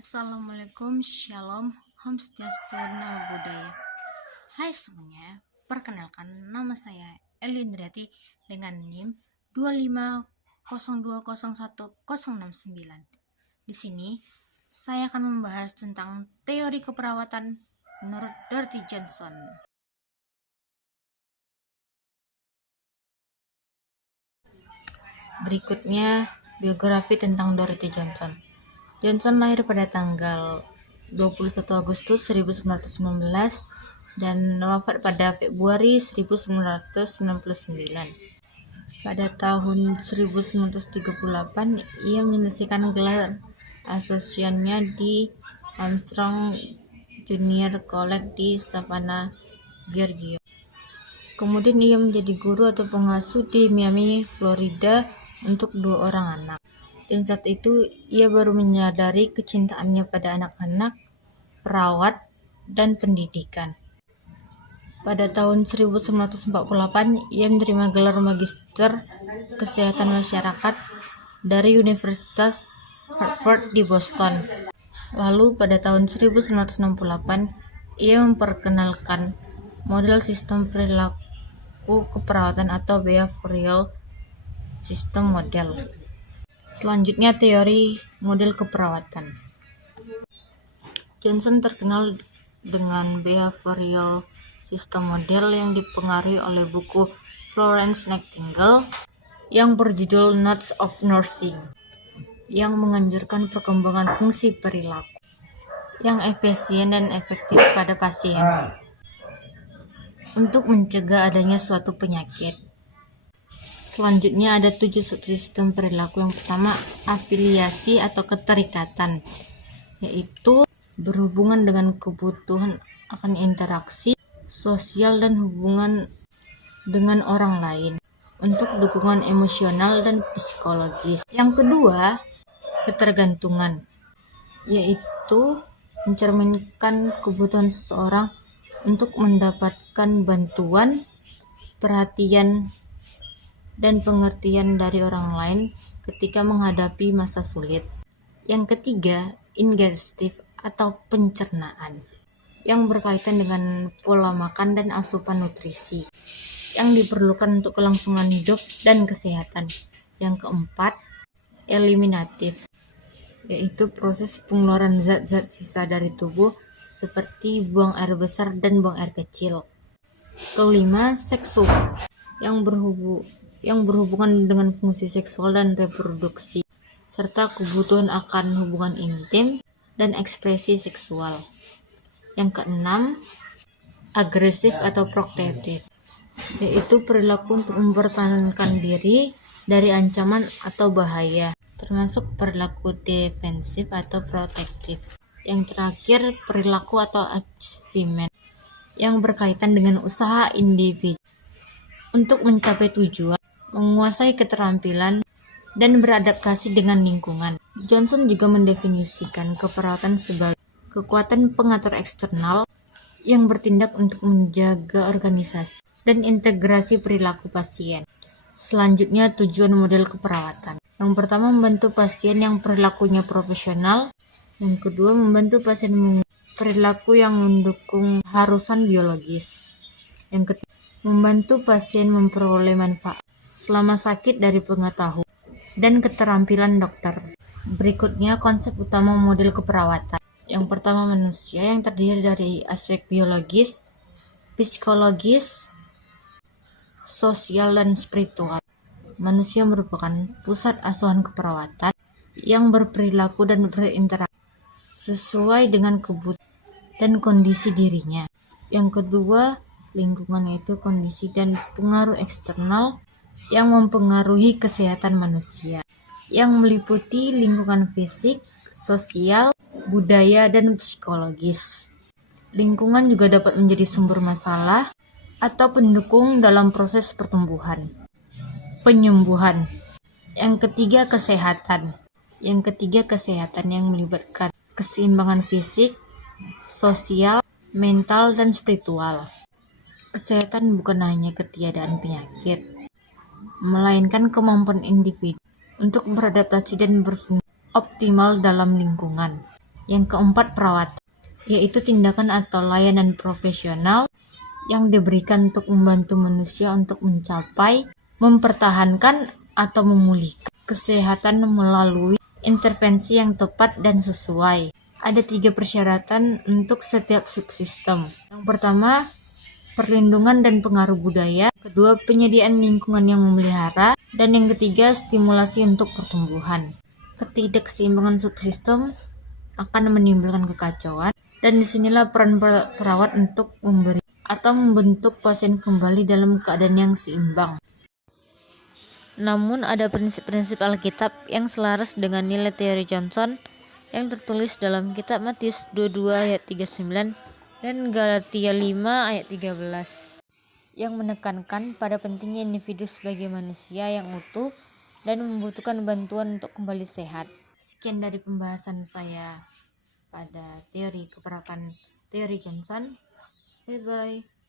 Assalamualaikum, Shalom, Om Swastiastu, Namo Buddhaya. Hai semuanya, perkenalkan nama saya Elindriati dengan NIM 250201069. Di sini saya akan membahas tentang teori keperawatan menurut Dorothy Johnson. Berikutnya biografi tentang Dorothy Johnson. Johnson lahir pada tanggal 21 Agustus 1919 dan wafat pada Februari 1999. Pada tahun 1938, ia menyelesaikan gelar asosiannya di Armstrong Junior College di Savannah, Georgia. Kemudian ia menjadi guru atau pengasuh di Miami, Florida untuk 2 orang anak. Dan saat itu ia baru menyadari kecintaannya pada anak-anak, perawat, dan pendidikan. Pada tahun 1948, ia menerima gelar Magister Kesehatan Masyarakat dari Universitas Harvard di Boston. Lalu pada tahun 1968, ia memperkenalkan model sistem perilaku keperawatan atau behavioral system model. Selanjutnya teori model keperawatan. Johnson terkenal dengan behavioral system model yang dipengaruhi oleh buku Florence Nightingale yang berjudul Notes of Nursing, yang menganjurkan perkembangan fungsi perilaku yang efisien dan efektif pada pasien untuk mencegah adanya suatu penyakit. Selanjutnya ada 7 subsistem perilaku. Yang pertama, afiliasi atau keterikatan, yaitu berhubungan dengan kebutuhan akan interaksi sosial dan hubungan dengan orang lain untuk dukungan emosional dan psikologis. Yang kedua, ketergantungan, yaitu mencerminkan kebutuhan seseorang untuk mendapatkan bantuan, perhatian, dan pengertian dari orang lain ketika menghadapi masa sulit. Yang ketiga, ingestif atau pencernaan, yang berkaitan dengan pola makan dan asupan nutrisi yang diperlukan untuk kelangsungan hidup dan kesehatan. Yang keempat, eliminatif, yaitu proses pengeluaran zat-zat sisa dari tubuh seperti buang air besar dan buang air kecil. Kelima, seksual, yang berhubungan dengan fungsi seksual dan reproduksi, serta kebutuhan akan hubungan intim dan ekspresi seksual. Yang keenam, agresif atau protektif, yaitu perilaku untuk mempertahankan diri dari ancaman atau bahaya, termasuk perilaku defensif atau protektif. Yang terakhir, perilaku atau achievement, yang berkaitan dengan usaha individu untuk mencapai tujuan, menguasai keterampilan, dan beradaptasi dengan lingkungan. Johnson juga mendefinisikan keperawatan sebagai kekuatan pengatur eksternal yang bertindak untuk menjaga organisasi dan integrasi perilaku pasien. Selanjutnya, tujuan model keperawatan. Yang pertama, membantu pasien yang perilakunya profesional. Yang kedua, membantu pasien perilaku yang mendukung harusan biologis. Yang ketiga, membantu pasien memperoleh manfaat selama sakit dari pengetahuan dan keterampilan dokter. Berikutnya, konsep utama model keperawatan. Yang pertama, manusia yang terdiri dari aspek biologis, psikologis, sosial, dan spiritual. Manusia merupakan pusat asuhan keperawatan yang berperilaku dan berinteraksi sesuai dengan kebutuhan dan kondisi dirinya. Yang kedua, lingkungan, yaitu kondisi dan pengaruh eksternal yang mempengaruhi kesehatan manusia, yang meliputi lingkungan fisik, sosial, budaya, dan psikologis. Lingkungan juga dapat menjadi sumber masalah atau pendukung dalam proses pertumbuhan, penyembuhan. Yang ketiga, kesehatan. Yang melibatkan keseimbangan fisik, sosial, mental, dan spiritual. Kesehatan bukan hanya ketiadaan penyakit, melainkan kemampuan individu untuk beradaptasi dan berfungsi optimal dalam lingkungan. Yang keempat, perawatan, yaitu tindakan atau layanan profesional yang diberikan untuk membantu manusia untuk mencapai, mempertahankan, atau memulihkan kesehatan melalui intervensi yang tepat dan sesuai. Ada 3 persyaratan untuk setiap subsistem. Yang pertama, perlindungan dan pengaruh budaya. Kedua, penyediaan lingkungan yang memelihara. Dan yang ketiga, stimulasi untuk pertumbuhan. Ketidakseimbangan subsistem akan menimbulkan kekacauan, dan disinilah peran perawat untuk memberi atau membentuk pasien kembali dalam keadaan yang seimbang. Namun ada prinsip-prinsip Alkitab yang selaras dengan nilai teori Johnson yang tertulis dalam kitab Matius 22 ayat 39 dan Galatia 5 ayat 13 yang menekankan pada pentingnya individu sebagai manusia yang utuh dan membutuhkan bantuan untuk kembali sehat. Sekian dari pembahasan saya pada teori keperawanan teori Johnson. Bye bye.